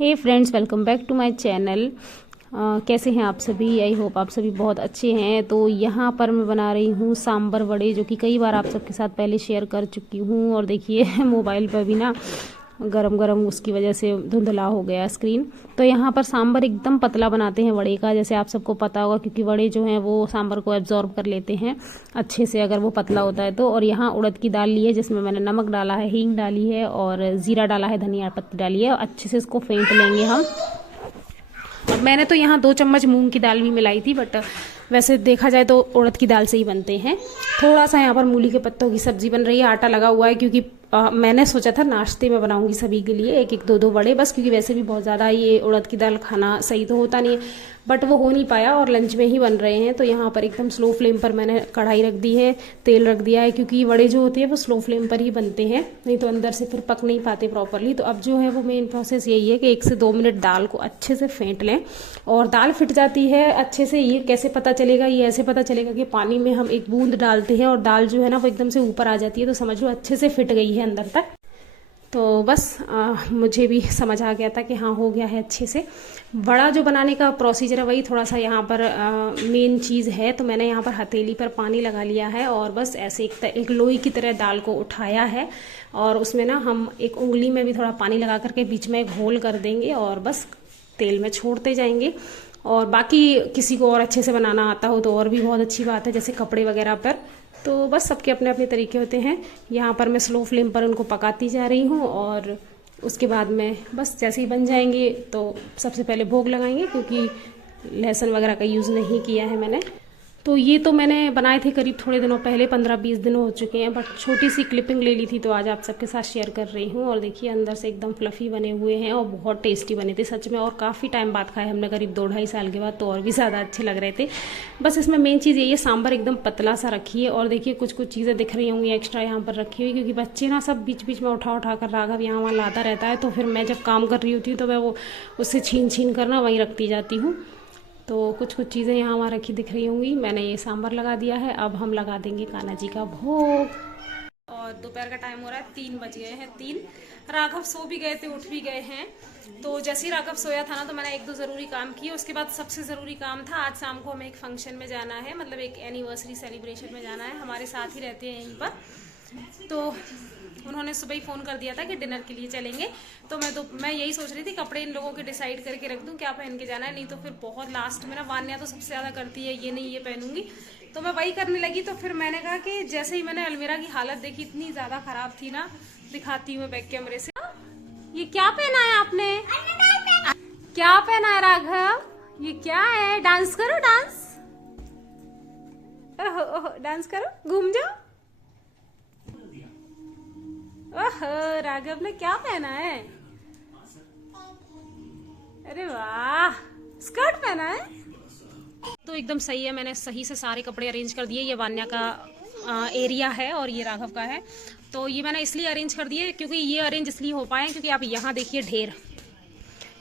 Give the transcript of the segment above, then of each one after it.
Hey friends, welcome back to my channel. कैसे हैं आप सभी? आई होप आप सभी बहुत अच्छे हैं। तो यहाँ पर मैं बना रही हूँ सांबर वड़े, जो कि कई बार आप सबके साथ पहले शेयर कर चुकी हूँ। और देखिए मोबाइल पर भी ना गरम गरम उसकी वजह से धुंधला हो गया स्क्रीन। तो यहाँ पर सांबर एकदम पतला बनाते हैं वड़े का, जैसे आप सबको पता होगा, क्योंकि वड़े जो हैं वो सांबर को एब्जॉर्ब कर लेते हैं अच्छे से अगर वो पतला होता है तो। और यहाँ उड़द की दाल ली है, जिसमें मैंने नमक डाला है, हींग डाली है और ज़ीरा डाला है, धनिया पत्ती डाली है। और अच्छे से इसको फेंट लेंगे हम। और मैंने तो यहाँ 2 चम्मच मूंग की दाल भी मिलाई थी, बट वैसे देखा जाए तो उड़द की दाल से ही बनते हैं। थोड़ा सा यहाँ पर मूली के पत्तों की सब्जी बन रही है, आटा लगा हुआ है, क्योंकि मैंने सोचा था नाश्ते में बनाऊंगी सभी के लिए एक एक दो दो बड़े बस, क्योंकि वैसे भी बहुत ज़्यादा ये उड़द की दाल खाना सही तो होता नहीं है, बट वो हो नहीं पाया और लंच में ही बन रहे हैं। तो यहाँ पर एकदम स्लो फ्लेम पर मैंने कढ़ाई रख दी है, तेल रख दिया है, क्योंकि वड़े जो होते हैं वो स्लो फ्लेम पर ही बनते हैं, नहीं तो अंदर से फिर पक नहीं पाते प्रॉपरली। तो अब जो है वो मेन प्रोसेस यही है कि 1 से 2 मिनट दाल को अच्छे से फेंट लें। और दाल फिट जाती है अच्छे से, ये कैसे पता चलेगा? ये ऐसे पता चलेगा कि पानी में हम एक बूंद डालते हैं और दाल जो है ना वो एकदम से ऊपर आ जाती है, तो समझ लो अच्छे से फिट गई है अंदर तक। तो बस मुझे भी समझ आ गया था कि हाँ हो गया है अच्छे से। वड़ा जो बनाने का प्रोसीजर है वही थोड़ा सा यहाँ पर मेन चीज़ है। तो मैंने यहाँ पर हथेली पर पानी लगा लिया है और बस ऐसे एक लोई की तरह दाल को उठाया है, और उसमें ना हम एक उंगली में भी थोड़ा पानी लगा करके बीच में एक होल कर देंगे और बस तेल में छोड़ते जाएंगे। और बाकी किसी को और अच्छे से बनाना आता हो तो और भी बहुत अच्छी बात है, जैसे कपड़े वगैरह पर। तो बस सबके अपने अपने तरीके होते हैं। यहाँ पर मैं स्लो फ्लेम पर उनको पकाती जा रही हूँ, और उसके बाद में बस जैसे ही बन जाएंगे तो सबसे पहले भोग लगाएंगे, क्योंकि लहसुन वगैरह का यूज़ नहीं किया है मैंने। तो ये तो मैंने बनाए थे करीब थोड़े दिनों पहले, 15-20 दिन हो चुके हैं, बट छोटी सी क्लिपिंग ले ली थी तो आज आप सबके साथ शेयर कर रही हूँ। और देखिए अंदर से एकदम फ्लफ़ी बने हुए हैं और बहुत टेस्टी बने थे सच में। और काफ़ी टाइम बाद खाए हमने, करीब 2-2.5 साल के बाद, तो और भी ज़्यादा अच्छे लग रहे थे। बस इसमें मेन चीज़ यही है, सांभर एकदम पतला सा रखिए। और देखिए कुछ कुछ चीज़ें दिख रही होंगी एक्स्ट्रा यहाँ पर रखी हुई, क्योंकि बच्चे ना सब बीच बीच में उठा उठा कर राघव यहाँ वहाँ लाता रहता है, तो फिर मैं जब काम कर रही होती हूँ तो मैं वो उससे छीन छीन कर ना वहीं रखती जाती हूँ। तो कुछ कुछ चीज़ें यहाँ वहाँ रखी दिख रही होंगी। मैंने ये सांभर लगा दिया है, अब हम लगा देंगे कान्हा जी का भोग। और दोपहर का टाइम हो रहा है, 3 बज गए हैं। 3 राघव सो भी गए थे, उठ भी गए हैं। तो जैसे ही राघव सोया था ना तो मैंने 1-2 ज़रूरी काम किए। उसके बाद सबसे ज़रूरी काम था, आज शाम को हमें एक फंक्शन में जाना है, मतलब एक एनिवर्सरी सेलिब्रेशन में जाना है। हमारे साथ ही रहते हैं यहीं पर, तो उन्होंने सुबह ही फ़ोन कर दिया था कि डिनर के लिए चलेंगे। तो मैं यही सोच रही थी कपड़े इन लोगों के डिसाइड करके रख दूं क्या पहन के जाना है, नहीं तो फिर बहुत लास्ट में ना वान्या तो सबसे ज़्यादा करती है ये नहीं ये पहनूंगी, तो मैं वही करने लगी। तो फिर मैंने कहा कि जैसे ही मैंने अलमीरा की हालत देखी इतनी ज़्यादा ख़राब थी ना, दिखाती हूँ मैं बैक कैमरे से। ये क्या पहना है आपने? क्या पहना है राघव? ये क्या है? डांस करो, डांस। ओहो डांस करो, घूम जाओ। ओह राघव ने क्या पहना है? अरे वाह, स्कर्ट पहना है। तो एकदम सही है, मैंने सही से सारे कपड़े अरेंज कर दिए। ये वान्या का एरिया है और ये राघव का है। तो ये मैंने इसलिए अरेंज कर दिए, क्योंकि ये अरेंज इसलिए हो पाए क्योंकि आप यहाँ देखिए ढेर,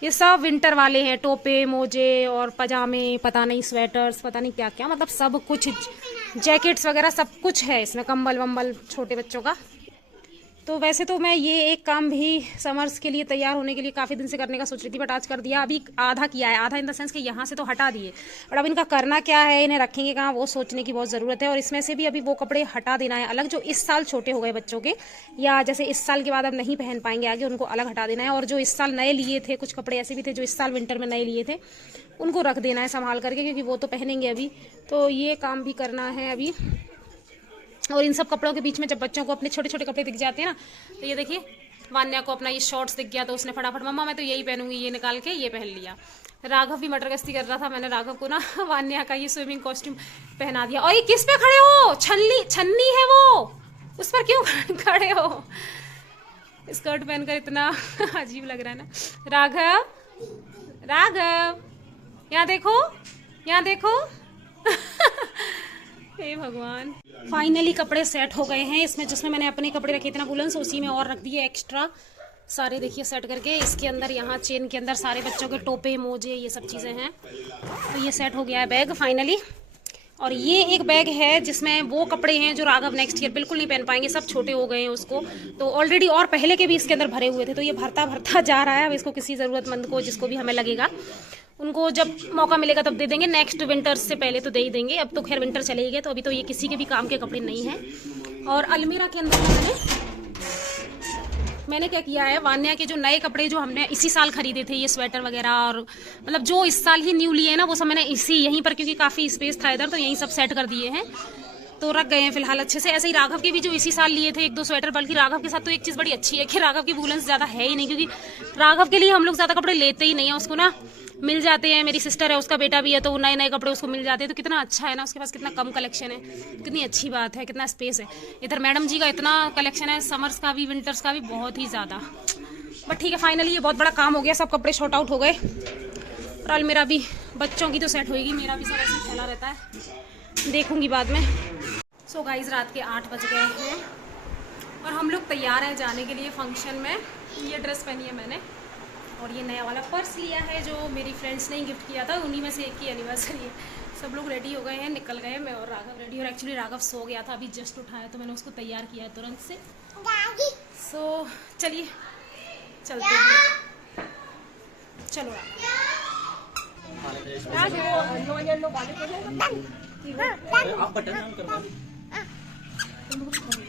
ये सब विंटर वाले हैं, टोपे, मोजे और पजामे, पता नहीं स्वेटर्स, पता नहीं क्या क्या, मतलब सब कुछ, जैकेट्स वगैरह सब कुछ है इसमें, कंबल वम्बल छोटे बच्चों का। तो वैसे तो मैं ये एक काम भी समर्स के लिए तैयार होने के लिए काफ़ी दिन से करने का सोच रही थी, बट आज कर दिया। अभी आधा किया है, आधा इन द सेंस कि यहाँ से तो हटा दिए, बट अब इनका करना क्या है, इन्हें रखेंगे कहाँ, वो सोचने की बहुत ज़रूरत है। और इसमें से भी अभी वो कपड़े हटा देना है अलग, जो इस साल छोटे हो गए बच्चों के, या जैसे इस साल के बाद अब नहीं पहन पाएंगे आगे, उनको अलग हटा देना है। और जो इस साल नए लिए थे, कुछ कपड़े ऐसे भी थे जो इस साल विंटर में नए लिए थे, उनको रख देना है संभाल करके, क्योंकि वो तो पहनेंगे अभी। तो ये काम भी करना है अभी। और इन सब कपड़ों के बीच में जब बच्चों को अपने छोटे छोटे कपड़े दिख जाते हैं ना, तो ये देखिए वान्या को अपना ये शॉर्ट्स दिख गया, तो उसने फटाफट मम्मा मैं तो यही पहनूंगी, ये निकाल के ये पहन लिया। राघव भी मटर गश्ती कर रहा था, मैंने राघव को ना वान्या का ये स्विमिंग कॉस्ट्यूम पहना दिया। और ये किस पे खड़े हो? छन्नी है वो, उस पर क्यों खड़े हो? स्कर्ट पहनकर इतना अजीब लग रहा है ना। राघव यहाँ देखो, यहाँ देखो। हे भगवान, फाइनली कपड़े सेट हो गए हैं। इसमें जिसमें मैंने अपने कपड़े रखे थे ना वुलन, उसी में और रख दिए एक्स्ट्रा सारे, देखिए सेट करके। इसके अंदर यहाँ चेन के अंदर सारे बच्चों के टोपे, मोजे, ये सब चीज़ें हैं। तो ये सेट हो गया है बैग फाइनली। और ये एक बैग है जिसमें वो कपड़े हैं जो राघव नेक्स्ट ईयर बिल्कुल नहीं पहन पाएंगे, सब छोटे हो गए हैं उसको। तो ऑलरेडी और पहले के भी इसके अंदर भरे हुए थे, तो ये भरता भरता जा रहा है। अब इसको किसी ज़रूरतमंद को, जिसको भी हमें लगेगा, उनको जब मौका मिलेगा तब दे देंगे। नेक्स्ट विंटर से पहले तो दे ही देंगे। अब तो खैर विंटर चले ही गए, तो अभी तो ये किसी के भी काम के कपड़े नहीं हैं। और अलमीरा के अंदर मैंने क्या किया है, वान्या के जो नए कपड़े जो हमने इसी साल खरीदे थे, ये स्वेटर वगैरह, और मतलब जो इस साल ही न्यू लिए हैं ना, वो सब मैंने इसी यहीं पर, क्योंकि काफ़ी स्पेस था इधर, तो यहीं सब सेट कर दिए हैं, तो रख गए हैं फिलहाल अच्छे से। ऐसे ही राघव के भी जो इसी साल लिए थे 1-2 स्वेटर, बल्कि राघव के साथ तो एक चीज़ बड़ी अच्छी है कि राघव की वूलन ज़्यादा है ही नहीं, क्योंकि राघव के लिए हम लोग ज़्यादा कपड़े लेते ही नहीं हैं। उसको ना मिल जाते हैं, मेरी सिस्टर है, उसका बेटा भी है, तो नए नए कपड़े उसको मिल जाते हैं। तो कितना अच्छा है ना, उसके पास कितना कम कलेक्शन है, कितनी अच्छी बात है, कितना स्पेस है। इधर मैडम जी का इतना कलेक्शन है, समर्स का भी, विंटर्स का भी, बहुत ही ज़्यादा। बट ठीक है, फाइनली ये बहुत बड़ा काम हो गया, सब कपड़े शॉर्ट आउट हो गए। और अलमीरा भी, बच्चों की तो सेट होएगी, मेरा भी सब ऐसे फैला रहता है, देखूंगी बाद में। सो गाइज, रात के 8 बज गए हैं और हम लोग तैयार हैं जाने के लिए फंक्शन में। ये ड्रेस पहनी है मैंने, और ये नया वाला पर्स लिया है जो मेरी फ्रेंड्स ने गिफ्ट किया था, उन्हीं में से एक की एनिवर्सरी है। सब लोग रेडी हो गए हैं, निकल गए, मैं और राघव रेडी। और एक्चुअली राघव सो गया था, अभी जस्ट उठाया, तो मैंने उसको तैयार किया है तुरंत से। सो चलिए चलते हैं, चलो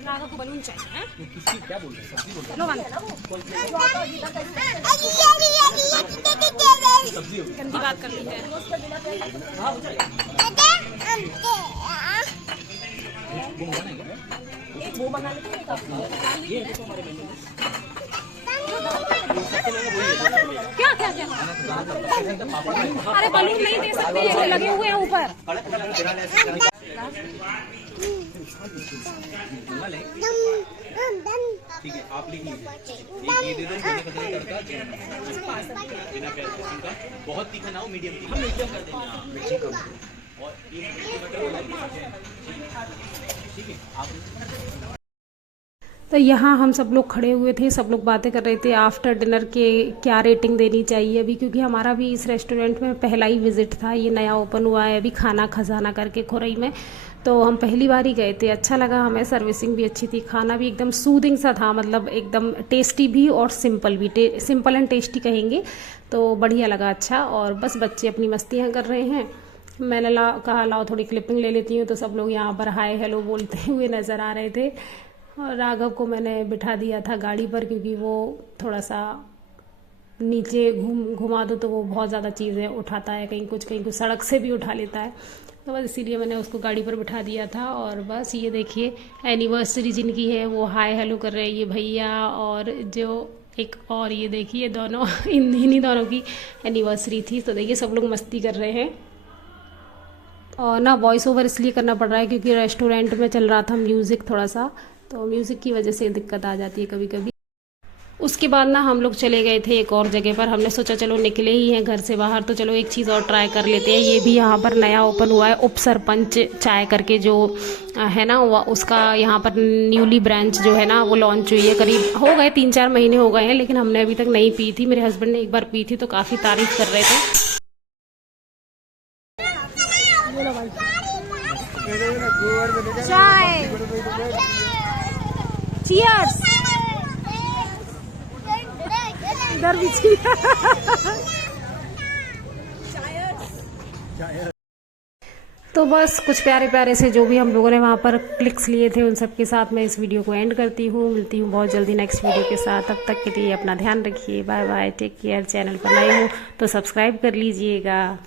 राघव को बलून चाहिए, क्या बोल रहे हैं? लो गंदी बात कर ली है। क्या क्या क्या? अरे बलून नहीं दे सकते, लगे हुए हैं ऊपर। ठीक है, आप लिख लीजिए। ये दे दो, बिना प्याज लहसुन का, बहुत तीखा ना हो, मीडियम तीखा, मीडियम कर देना, मिर्ची कम। और ये ठीक है, आप। तो यहाँ हम सब लोग खड़े हुए थे, सब लोग बातें कर रहे थे आफ्टर डिनर के क्या रेटिंग देनी चाहिए अभी, क्योंकि हमारा भी इस रेस्टोरेंट में पहला ही विज़िट था, ये नया ओपन हुआ है अभी, खाना खजाना करके खुरई में। तो हम पहली बार ही गए थे, अच्छा लगा हमें, सर्विसिंग भी अच्छी थी, खाना भी एकदम सूदिंग सा था, मतलब एकदम टेस्टी भी और सिंपल भी, सिंपल एंड टेस्टी कहेंगे, तो बढ़िया लगा, अच्छा। और बस बच्चे अपनी मस्तियाँ कर रहे हैं, मैंने कहा लाओ थोड़ी क्लिपिंग ले लेती हूँ, तो सब लोग यहाँ पर हाय हेलो बोलते हुए नज़र आ रहे थे। और राघव को मैंने बिठा दिया था गाड़ी पर, क्योंकि वो थोड़ा सा नीचे घुमा दो तो वो बहुत ज़्यादा चीज़ें उठाता है, कहीं कुछ सड़क से भी उठा लेता है, तो बस इसीलिए मैंने उसको गाड़ी पर बिठा दिया था। और बस ये देखिए, एनिवर्सरी जिनकी है वो हाय हेलो कर रहे हैं, ये भैया और जो एक और, ये देखिए दोनों इन्हीं दोनों की एनिवर्सरी थी। तो देखिए सब लोग मस्ती कर रहे हैं। और ना वॉइस ओवर इसलिए करना पड़ रहा है क्योंकि रेस्टोरेंट में चल रहा था म्यूज़िक थोड़ा सा, तो म्यूज़िक की वजह से दिक्कत आ जाती है कभी कभी। उसके बाद ना हम लोग चले गए थे एक और जगह पर, हमने सोचा चलो निकले ही हैं घर से बाहर, तो चलो एक चीज़ और ट्राई कर लेते हैं। ये भी यहाँ पर नया ओपन हुआ है, उप सरपंच चाय करके जो है ना, उसका यहाँ पर न्यूली ब्रांच जो है ना वो लॉन्च हुई है। करीब हो गए 3-4 महीने हो गए हैं, लेकिन हमने अभी तक नहीं पी थी। मेरे हस्बैंड ने एक बार पी थी तो काफ़ी तारीफ कर रहे थे। चाय, चीयर्स, इधर भी तो बस कुछ प्यारे प्यारे से जो भी हम लोगों ने वहाँ पर क्लिक्स लिए थे, उन सब के साथ मैं इस वीडियो को एंड करती हूँ। मिलती हूँ बहुत जल्दी नेक्स्ट वीडियो के साथ, तब तक के लिए अपना ध्यान रखिए, bye bye, take care. Channel पर नए हो तो सब्सक्राइब कर लीजिएगा।